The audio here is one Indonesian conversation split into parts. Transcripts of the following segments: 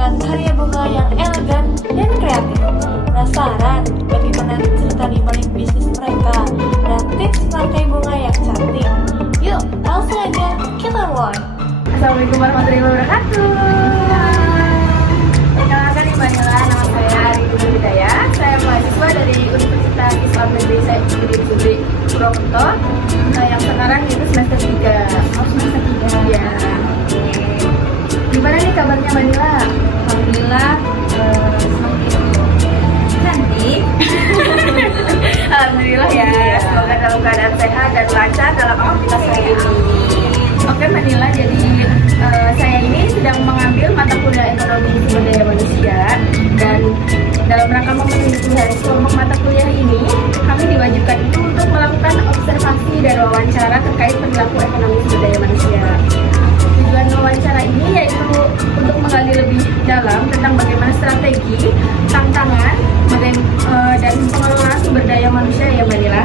dengan karya bunga yang elegan dan kreatif. Penasaran bagaimana cerita di balik bisnis mereka dan tips merangkai bunga yang cantik? Yuk, langsung aja kita mulai. Assalamualaikum warahmatullahi wabarakatuh. Perkenalkan nih Mbak Nila, nama saya Ridho Hidayah. Saya mahasiswa dari Universitas Islam Negeri Said Sugiri Purwokerto, yang sekarang itu semester 3. Semester 3 ya. Gimana nih kabarnya Mbak Nila? Alhamdulillah semakin cantik. Alhamdulillah ya. Semoga dalam keadaan sehat dan lancar dalam aktivitas hari ini. Oke Mbak Nila, jadi saya ini sedang mengambil mata kuliah ekonomi sumber daya manusia, dan dalam rangka memenuhi tugas kelompok mata kuliah ini, kami diwajibkan itu untuk melakukan observasi dan wawancara terkait perilaku ekonomi sumber daya manusia. Tujuan wawancara ini yaitu untuk menggali lebih dalam tentang bagaimana strategi, tantangan, dan pengelolaan sumber daya manusia ya Mbak Nila.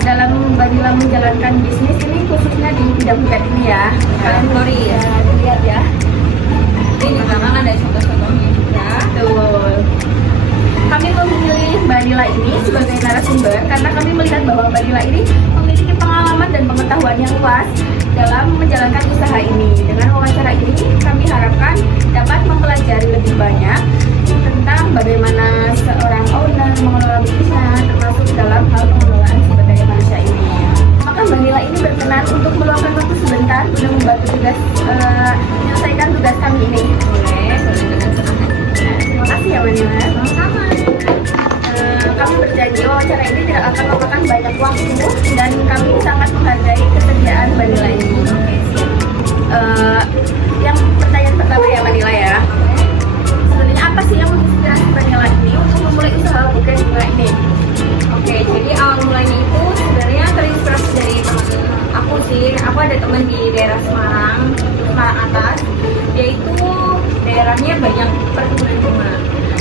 Dalam Mbak Nila menjalankan bisnis ini khususnya di bidang food ini ya. Kalian sorry ya, Lihat ya. ini di belakang ada contoh-contohnya juga. Betul. Kami memilih Mbak Nila ini sebagai narasumber karena kami melihat bahwa Mbak Nila ini memiliki pengalaman dan pengetahuan yang luas dalam menjalankan usaha ini. Dengan wawancara ini, kami harapkan dapat mempelajari lebih banyak tentang bagaimana seorang owner mengelola bisnisnya, termasuk dalam hal pengelolaan sumber daya manusia ini. Maka Mbak Nila ini berkenan untuk meluangkan waktu sebentar guna membantu tugas menyelesaikan tugas kami ini. Boleh dengan senang hati. Terima kasih ya Mbak Nila. Sama-sama. Kami berjanji wawancara ini tidak akan memakan banyak waktu dan kami sangat menghargai kesediaan Mbak Nila ini. Yang pertanyaan pertama ya Mbak Nila ya. Sebenarnya apa sih yang menginspirasi Mbak Nila ini untuk memulai usaha buket bunga ini? Oke, jadi awal mulanya itu sebenarnya terinspirasi dari teman aku sih. Aku ada teman di daerah Semarang atas. Dia itu daerahnya banyak perkebunan bunga.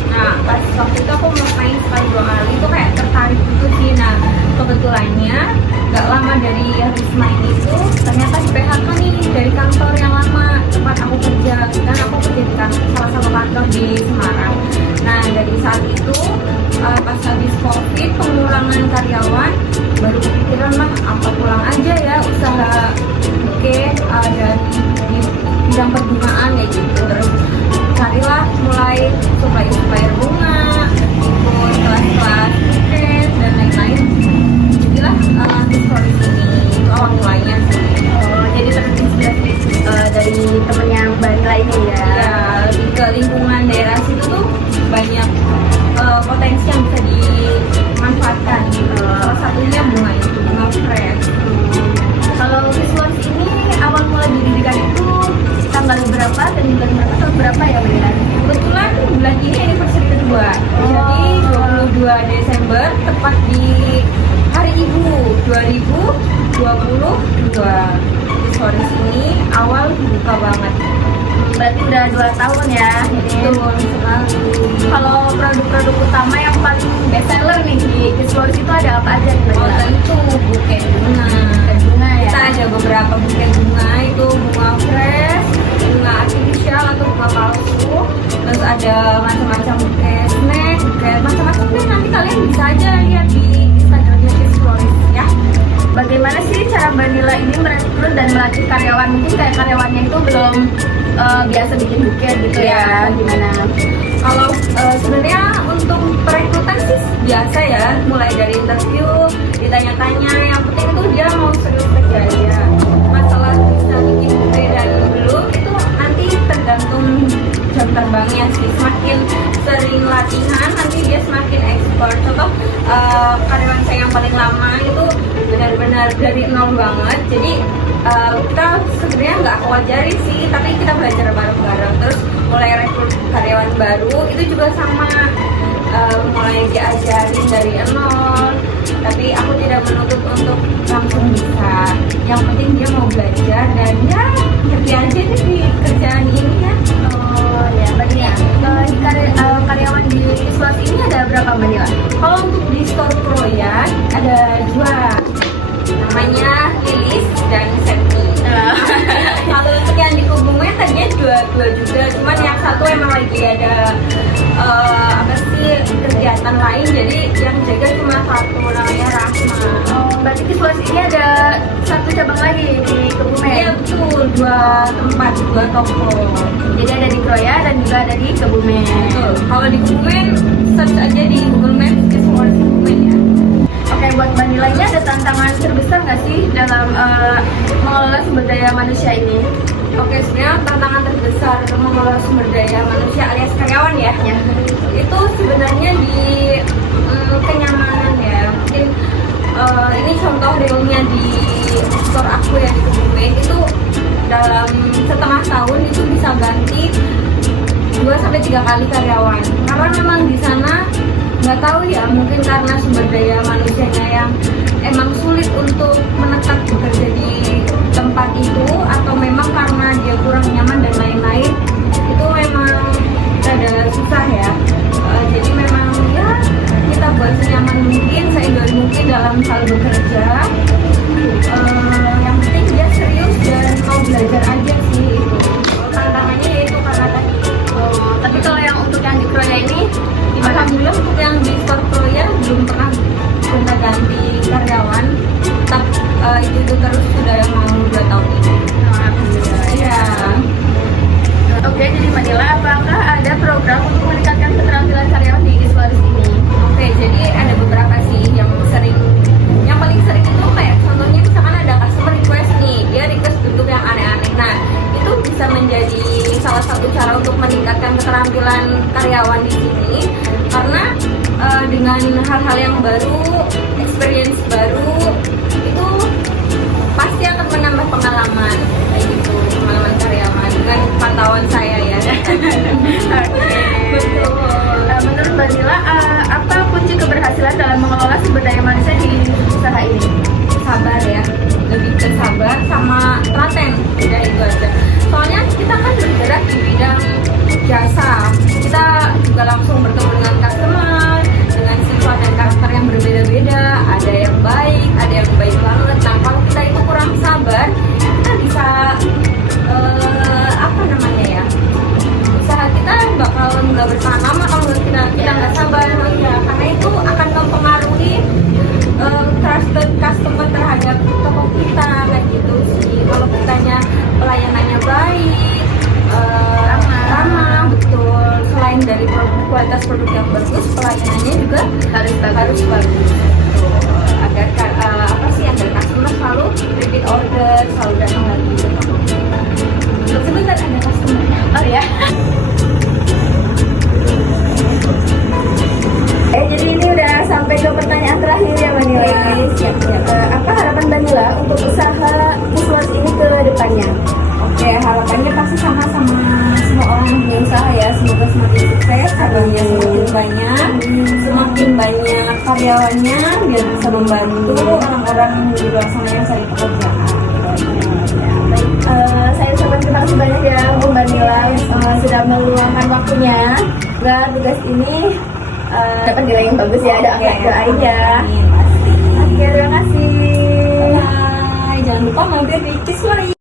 Nah, pas waktu itu aku main sekali 2 kali itu kayak tertarik gitu sih. Nah, kebetulannya gak lama dari Risma ini tuh ternyata di PHK nih dari kantor yang lama tempat aku kerja. Dan aku kerja di salah satu kantor di Semarang. Nah, dari saat itu pas habis COVID pengurangan karyawan, baru kepikiran lah apa pulang aja ya usaha buket dan di bidang perbungaan kayak gitu. Terus carilah mulai supplier bunga, ikut kelas-kelas buket dan lain-lain. Jadilah story ini itu awal mulanya sih. Jadi terinspirasi dari temennya Mbak Nila ini ya. Ya, lebih ke lingkungan daerah situ tuh banyak potensi yang bisa dimanfaatkan. Salah satunya bunga itu, bunga fresh. Kalau visualis ini awal mulai didirikan itu tanggal berapa dan bulan berapa tahun berapa ya Mbak Nila? Kebetulan bulan ini anniversary kedua. Jadi 22 Desember tepat di Hari Ibu 2022. Visualis ini awal buka banget. Berarti udah 2 tahun ya. Betul sekali. Kalau produk-produk utama yang paling best seller nih di visualis itu ada apa aja nih Mbak Oh, Nila? tentu buket bunga. Bunga ya. Kita ada beberapa buket bunga, itu bunga fresh, bunga artificial atau bunga palsu. Terus ada macam-macam buket snack, buket macam-macam deh. Nanti kalian bisa aja lihat di Instagramnya Kids Florist ya. Bagaimana sih cara Mbak Nila ini merekrut dan melatih karyawan? Mungkin kayak karyawannya itu belum biasa bikin buket gitu ya. Gimana? Kalau sebenarnya untuk perekrutan sih biasa ya, mulai dari interview, ditanya-tanya, yang penting itu dia mau serius kerja aja. Masalah bisa bikin buket dan belum itu nanti tergantung jam terbangnya sih. Semakin sering latihan nanti dia semakin expert. Contoh karyawan saya yang paling lama itu benar-benar dari nol banget. Jadi kita sebenarnya nggak aku ajarin sih, tapi kita belajar bareng-bareng. Terus mulai rekrut karyawan baru itu juga sama, mulai diajarin dari nol. Tapi aku tidak menuntut untuk langsung bisa. Yang penting dia mau belajar dan ya happy aja deh di kerjaan ini ya. Oh ya, Mbak Nila. Karyawan di visualis ini ada berapa Mbak Nila? Kalau untuk di store Proyan ada 2, namanya Lilis dan Septi. Kalau untuk yang di Kubungnya tadinya 2 dua juga, cuman yang satu emang lagi ada apa sih kegiatan lain, jadi yang jaga cuma satu, namanya Rahma. Oh, berarti di Sulawesi ini ada satu cabang lagi di Kebumen. Iya betul, dua tempat, dua toko. Jadi ada di Kroya dan juga ada di Kebumen. Betul. Kalau di Kebumen, search aja di Google Maps Sulawesi Kebumen ya. Oke, buat Mbak Nila ini ada tantangan terbesar nggak sih dalam mengelola sumber daya manusia ini? Oke, sebenarnya tantangan terbesar untuk mengelola sumber daya manusia alias karyawan ya, itu sebenarnya di kenyamanan ya. Mungkin ini contoh realnya di store aku ya di Kebumen, itu dalam setengah tahun itu bisa ganti 2-3 kali karyawan, karena memang di sana nggak tahu ya, mungkin karena sumber daya manusianya yang emang sulit untuk menetap bekerja di tempat itu, atau memang karena dia kurang nyaman dan lain-lain, itu memang ada susah ya. Jadi memang ya kita buat senyaman mungkin, seenggak mungkin dalam hal bekerja. Yang penting dia serius dan mau belajar aja sih itu. Tantangannya yaitu karena tadi. Tapi kalau yang untuk yang di Kroya ini, Alhamdulillah untuk yang di store Kroya belum pernah ganti karyawan, tapi itu terus sudah yang mau 2 tahun ini. alhamdulillah. Iya. Oke, jadi Mbak Nila, apakah ada program untuk meningkatkan keterampilan karyawan di Sulawesi ini? Oke, jadi ada beberapa sih yang paling sering itu kayak contohnya misalkan ada customer request nih, dia request bentuk yang aneh-aneh. Nah, itu bisa menjadi salah satu cara untuk meningkatkan keterampilan karyawan di sini, karena dengan hal-hal yang baru, experience baru, itu pasti akan menambah pengalaman kayak gitu, pengalaman karyawan dengan pantauan saya ya. Betul. Menurut Mbak Nila, apa kunci keberhasilan dalam mengelola sumber daya manusia di usaha ini? Sabar ya, lebih ke sabar sama telaten, udah itu aja. Soalnya kita kan bergerak di bidang jasa, kita juga langsung bertemu dengan customer dengan sifat dan karakter yang berbeda-beda, ada yang baik, ada yang baik banget. Nah, kalau kita itu kurang sabar, kita bisa apa namanya ya, usaha kita bakal nggak bertahan lama kalau kita nggak sabar ya, karena itu akan mempengaruhi customer terhadap toko kita kayak gitu sih. Kalau kitanya pelayanannya baik, ramah, betul. Selain dari kualitas produk yang bagus, pelayanannya juga harus bagus. Betul. Agar apa sih yang dari customer selalu repeat order, selalu datang lagi ke toko kita. Sebentar ada customer. Oh ya. Jadi ini udah sampai ke pertanyaan terakhir ya Mbak Nila. Siap. Apa harapan Mbak Nila untuk usaha Sulawesi ini ke depannya? Oke, harapannya pasti sama semua orang yang punya usaha ya, semoga semakin sukses, cabangnya semakin banyak karyawannya, biar bisa membantu orang-orang di luar sana yang cari pekerjaan. Saya ucapkan terima kasih banyak ya Mbak Nila sudah meluangkan waktunya. Semoga tugas ini dapat nilai yang bagus ya, doain ya. Oke, terima kasih. Bye. Jangan lupa mampir di Kiswari.